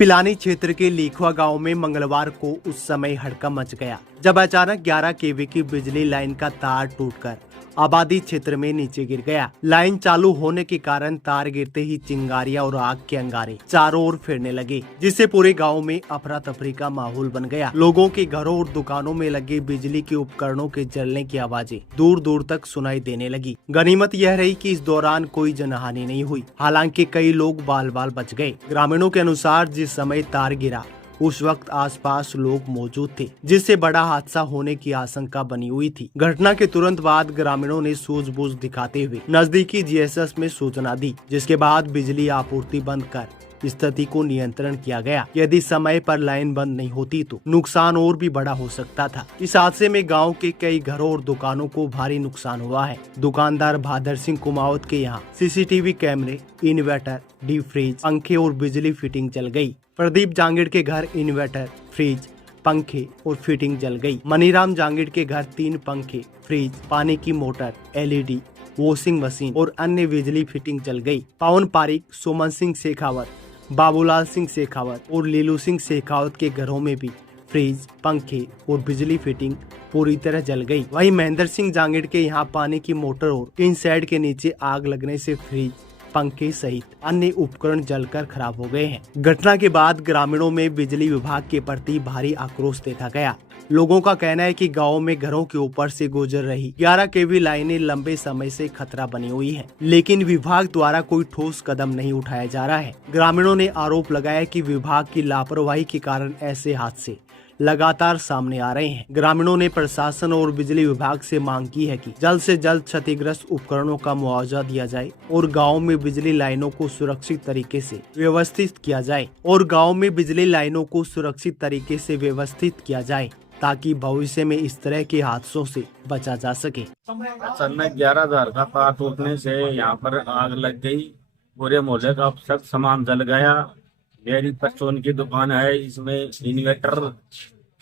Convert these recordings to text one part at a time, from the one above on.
पिलानी क्षेत्र के लीखवा गांव में मंगलवार को उस समय हड़कंप मच गया जब अचानक 11 केवी की बिजली लाइन का तार टूटकर आबादी क्षेत्र में नीचे गिर गया। लाइन चालू होने के कारण तार गिरते ही चिंगारियां और आग के अंगारे चारों ओर फिरने लगे, जिससे पूरे गांव में अफरा तफरी का माहौल बन गया। लोगों के घरों और दुकानों में लगे बिजली के उपकरणों के जलने की आवाजें दूर दूर तक सुनाई देने लगी। गनीमत यह रही कि इस दौरान कोई जनहानि नहीं हुई, हालांकि कई लोग बाल बाल बच गए। ग्रामीणों के अनुसार जिस समय तार गिरा उस वक्त आसपास लोग मौजूद थे, जिससे बड़ा हादसा होने की आशंका बनी हुई थी। घटना के तुरंत बाद ग्रामीणों ने सूझबूझ दिखाते हुए नजदीकी जीएसएस में सूचना दी, जिसके बाद बिजली आपूर्ति बंद कर स्थिति को नियंत्रण किया गया। यदि समय पर लाइन बंद नहीं होती तो नुकसान और भी बड़ा हो सकता था। इस हादसे में गांव के कई घरों और दुकानों को भारी नुकसान हुआ है। दुकानदार बहादुर सिंह कुमावत के यहाँ सीसीटीवी कैमरे, इन्वर्टर, डीप फ्रीज, पंखे और बिजली फिटिंग जल गई। प्रदीप जांगिड़ के घर इन्वर्टर, फ्रिज, पंखे और फिटिंग जल गई। मनीराम जांगिड़ के घर 3 पंखे, फ्रिज, पानी की मोटर, एलईडी, वॉशिंग मशीन और अन्य बिजली फिटिंग जल गई। पवन पारिक, सुमन सिंह शेखावत, बाबूलाल सिंह शेखावत और लीलू सिंह शेखावत के घरों में भी फ्रिज, पंखे और बिजली फिटिंग पूरी तरह जल गई। वहीं महेंद्र सिंह जांगिड़ के यहाँ पानी की मोटर और टिन शेड के नीचे आग लगने से फ्रिज, पंखे सहित अन्य उपकरण जलकर खराब हो गए हैं। घटना के बाद ग्रामीणों में बिजली विभाग के प्रति भारी आक्रोश देखा गया। लोगों का कहना है कि गांव में घरों के ऊपर से गुजर रही 11 केवी लाइनें लंबे समय से खतरा बनी हुई हैं, लेकिन विभाग द्वारा कोई ठोस कदम नहीं उठाया जा रहा है। ग्रामीणों ने आरोप लगाया कि विभाग की लापरवाही के कारण ऐसे हादसे लगातार सामने आ रहे हैं। ग्रामीणों ने प्रशासन और बिजली विभाग से मांग की है कि जल्द से जल्द क्षतिग्रस्त उपकरणों का मुआवजा दिया जाए और गांव में बिजली लाइनों को सुरक्षित तरीके से व्यवस्थित किया जाए ताकि भविष्य में इस तरह के हादसों से बचा जा सके। असल में 11,000 का तार टूटने से यहाँ पर आग लग गई। पूरे मोहल्ले का सब सामान जल गया। मेरी परचून की दुकान है, इसमें इन्वर्टर,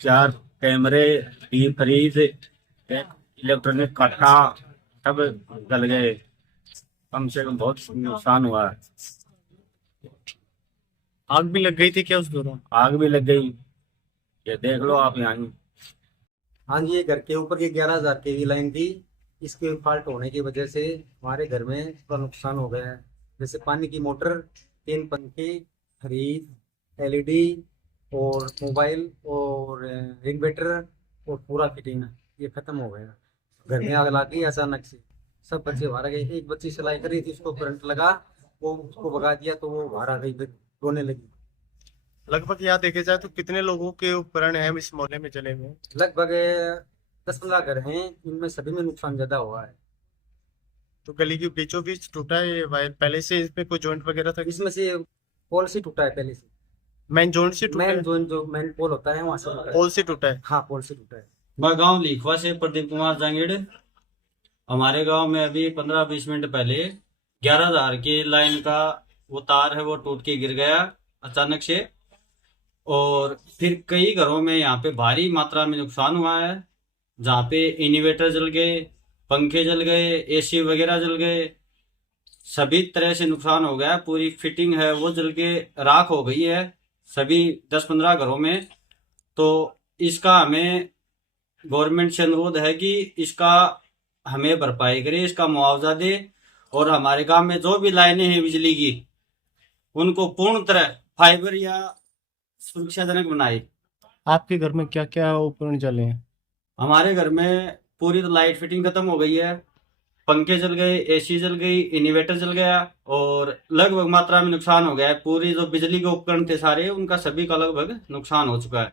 4 कैमरे, डीप फ्रीज, इलेक्ट्रॉनिक कट्टा सब जल गए। कम से कम बहुत नुकसान हुआ है। आग भी लग गई थी क्या उस दौरान? आग भी लग गई, ये देख लो आप यहाँ। हाँ जी, ये घर के ऊपर की 11,000 की लाइन थी। इसके फॉल्ट होने की वजह से हमारे घर में थोड़ा नुकसान हो गया है। जैसे पानी की मोटर, 3 पंखे, फ्रिज, एलईडी और मोबाइल और इन्वर्टर और पूरा फिटिंग ये खत्म हो गया। घर में आग लग गई अचानक से, सब बच्चे बाहर आ गए। एक बच्ची सिलाई कर रही थी, उसको करंट लगा, वो उसको भगा दिया तो वो बाहर आ गई, रोने लगी। लगभग यहाँ देखे जाए तो कितने लोगों के उपकरण हैं इस मोहल्ले में जले हुए? लगभग 10-15 घर हैं, इनमें सभी में नुकसान ज्यादा हुआ है। तो गली के बीचों बीच टूटा है ये वायर? पहले से इसमें कोई जॉइंट वगैरह था? इसमें से पोल से टूटा है, पहले से मेन जॉइंट से टूटा है? मेन जो मेन पोल होता है वहाँ से टूटा है। पोल से टूटा है? हाँ, पोल से टूटा है। मैं गांव लीखवा से प्रदीप कुमार जांगिड़। हमारे गांव में अभी 15-20 मिनट पहले 11,000 की लाइन का वो तार है वो टूट के गिर गया अचानक से, और फिर कई घरों में यहाँ पे भारी मात्रा में नुकसान हुआ है, जहाँ पे इन्वर्टर जल गए, पंखे जल गए, एसी वगैरह जल गए, सभी तरह से नुकसान हो गया। पूरी फिटिंग है वो जल के राख हो गई है सभी 10-15 घरों में। तो इसका हमें गवर्नमेंट से अनुरोध है कि इसका हमें भरपाई करे, इसका मुआवजा दे, और हमारे गांव में जो भी लाइनें हैं बिजली की उनको पूर्ण तरह फाइबर या सुरक्षाजनक बनाए। आपके घर में क्या क्या उपकरण जले हैं? हमारे घर में पूरी तो लाइट फिटिंग खत्म हो गई है, पंखे जल गए, एसी जल गई, इन्वर्टर जल गया, और लगभग मात्रा में नुकसान हो गया है। पूरी जो बिजली के उपकरण थे सारे, उनका सभी का लगभग नुकसान हो चुका है।